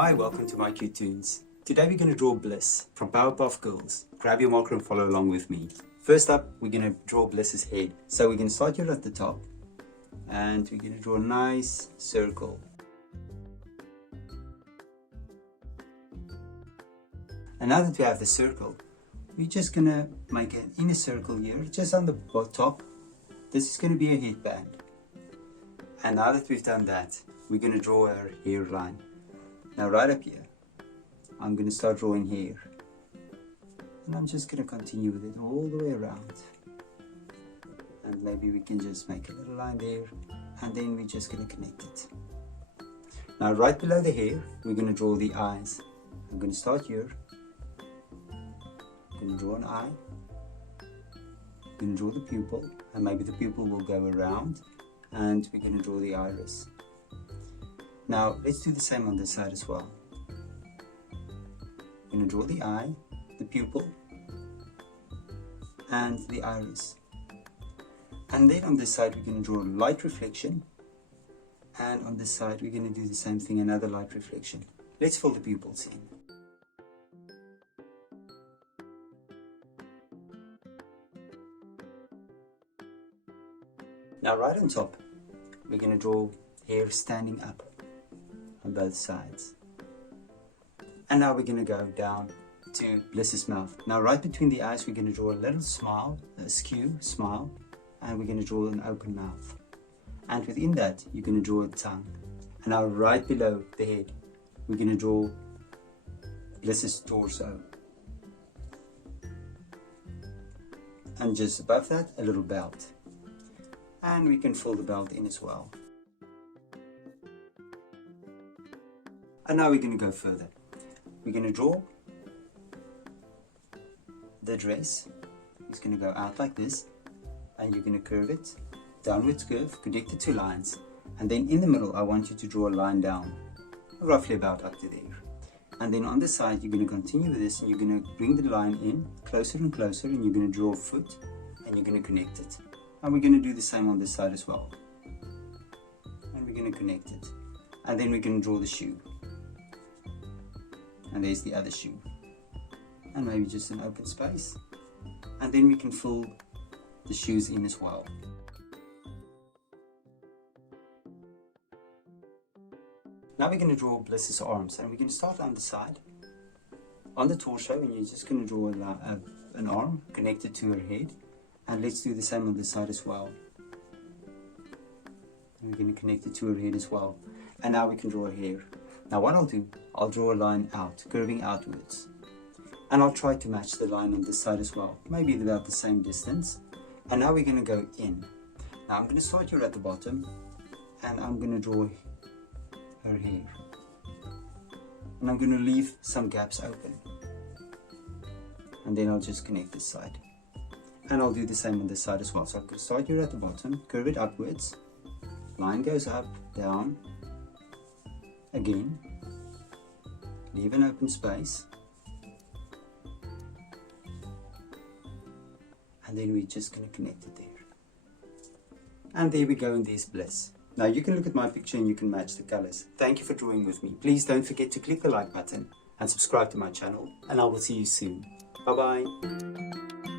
Hi, welcome to mycutetoons. Today we're going to draw Bliss from Powerpuff Girls. Grab your marker and follow along with me. First up, we're going to draw Bliss's head. So we're going to start here at the top and we're going to draw a nice circle. And now that we have the circle, we're just going to make an inner circle here, just on the top. This is going to be a headband. And now that we've done that, we're going to draw our hairline. Now right up here, I'm going to start drawing hair. And I'm just going to continue with it all the way around. And maybe we can just make a little line there. And then we're just going to connect it. Now right below the hair, we're going to draw the eyes. I'm going to start here. I'm going to draw an eye. I'm going to draw the pupil. And maybe the pupil will go around. And we're going to draw the iris. Now let's do the same on this side as well. I'm going to draw the eye, the pupil, and the iris. And then on this side we're going to draw a light reflection. And on this side we're going to do the same thing, another light reflection. Let's fill the pupils in. Now right on top, we're going to draw hair standing up on both sides. And now we're going to go down to Bliss's mouth. Now right between the eyes, we're going to draw a little smile, a skew smile, and we're going to draw an open mouth. And within that, you're going to draw a tongue. And now right below the head, we're going to draw Bliss's torso. And just above that, a little belt. And we can fill the belt in as well. And now we're going to go further. We're going to draw the dress. It's going to go out like this. And you're going to curve it, downwards curve, connect the two lines. And then in the middle, I want you to draw a line down, roughly about up to there. And then on the side, you're going to continue with this and you're going to bring the line in closer and closer, and you're going to draw a foot and you're going to connect it. And we're going to do the same on this side as well. And we're going to connect it. And then we're going to draw the shoe. And there's the other shoe. And maybe just an open space. And then we can fill the shoes in as well. Now we're going to draw Bliss's arms. And we're going to start on the side, on the torso, and you're just going to draw an arm connected to her head. And let's do the same on this side as well. And we're going to connect it to her head as well. And now we can draw her hair. Now what I'll do, I'll draw a line out, curving outwards. And I'll try to match the line on this side as well. Maybe about the same distance. And now we're going to go in. Now I'm going to start here at the bottom. And I'm going to draw her hair. And I'm going to leave some gaps open. And then I'll just connect this side. And I'll do the same on this side as well. So I'm going to start here at the bottom, curve it upwards, line goes up, down, again, leave an open space, and then we're just going to connect it there. And there we go, and there's Bliss. Now you can look at my picture and you can match the colors. Thank you for drawing with me. Please don't forget to click the like button and subscribe to my channel, and I will see you soon. Bye bye.